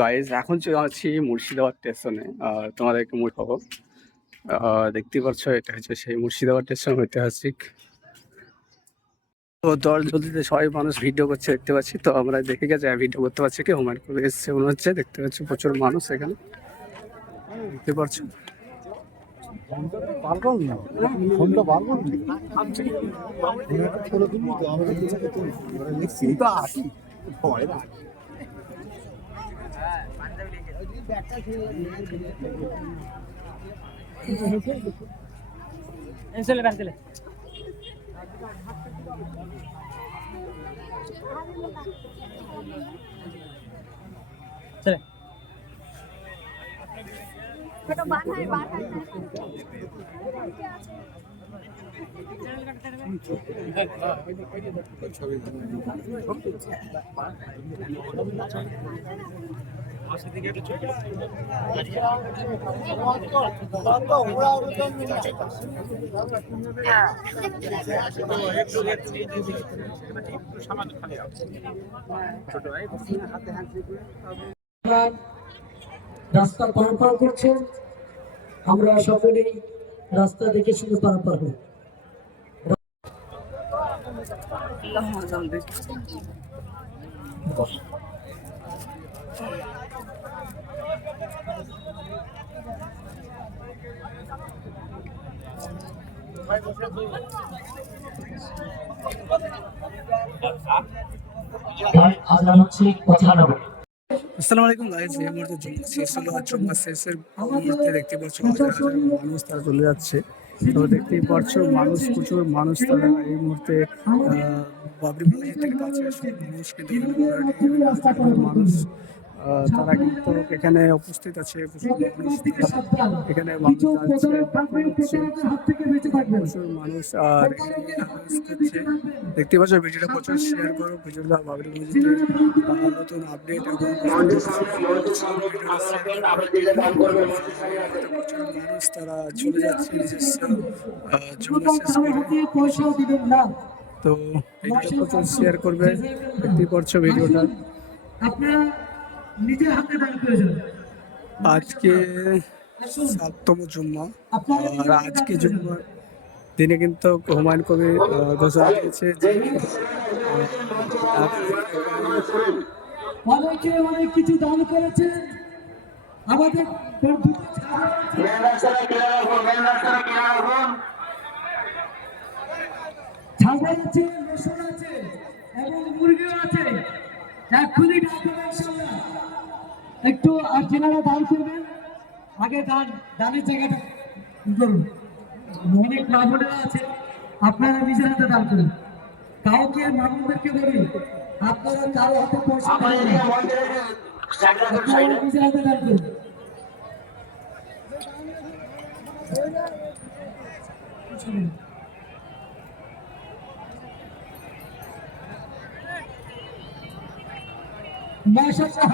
Guys এখন আছি মুর্শিদাবাদ স্টেশনে। তোমাদেরকে মূল খবর দেখতেই পাচ্ছ, এটা হচ্ছে সেই মুর্শিদাবাদ স্টেশন, ঐতিহাসিক। তো দল জলদিতে সবাই মানুষ ভিডিও করছে দেখতে পাচ্ছি। তো আমরা দেখে গেছি ভিডিও করতে পারছি কি হুমায়ুন কবির এসছে মনে হচ্ছে। দেখতে পাচ্ছি প্রচুর মানুষ এখানে, দেখতে পাচ্ছ। রাস্তা পারাপার করছে, আমরা সকলেই রাস্তা দেখে শুনে পারাপার হই। আসসালামু আলাইকুম গাইস, এই মুহূর্তে জুম্মা শেষ হলো। আর জুম্মা শেষের মুহূর্তে দেখতে পাচ্ছ হাজার হাজার মানুষ তারা চলে যাচ্ছে। তো দেখতেই পাচ্ছ মানুষ, প্রচুর মানুষ তারা এই মুহূর্তে বাবরি মসজিদের কাছে সব মানুষ কিন্তু মানুষ তারা কিন্তু এখানে উপস্থিত আছে। এখানে মানুষ যাচ্ছে, প্রচুর মানুষ। আর দেখতে পাচ্ছ ভিডিওটা প্রচুর শেয়ার করো, ভিডিওটা বাবরি মসজিদের নতুন আপডেট এবং প্রচুর মানুষ তারা চলে যাচ্ছে নিজস্ব জুম্মা শেষ করে। তো ভিডিওটা প্রচুর শেয়ার করবে, দেখতে পাচ্ছ ভিডিওটা। আজকে 7তম জুম্মা, আর আজকে জুম্মার দিনে কিন্তু হুমায়ুন কবির ঘোষণা দিয়েছে যে অনেকে অনেক কিছু দান করেছে আমাদের ছাগল আছে, রসুন আছে এবং মুরগিও আছে। এক্ষুনি একটু আর যেনারা দান করবেন আগে দানের জায়গাটা করুন। অনেক ব্রাহ্মণেরা আছে, আপনারা নিজের হাতে দান করুন। কাউকে মানুষদেরকে বলি আপনারা কারো হাতে পয়সা নিজের হাতে দান করুন। মাশাআল্লাহ।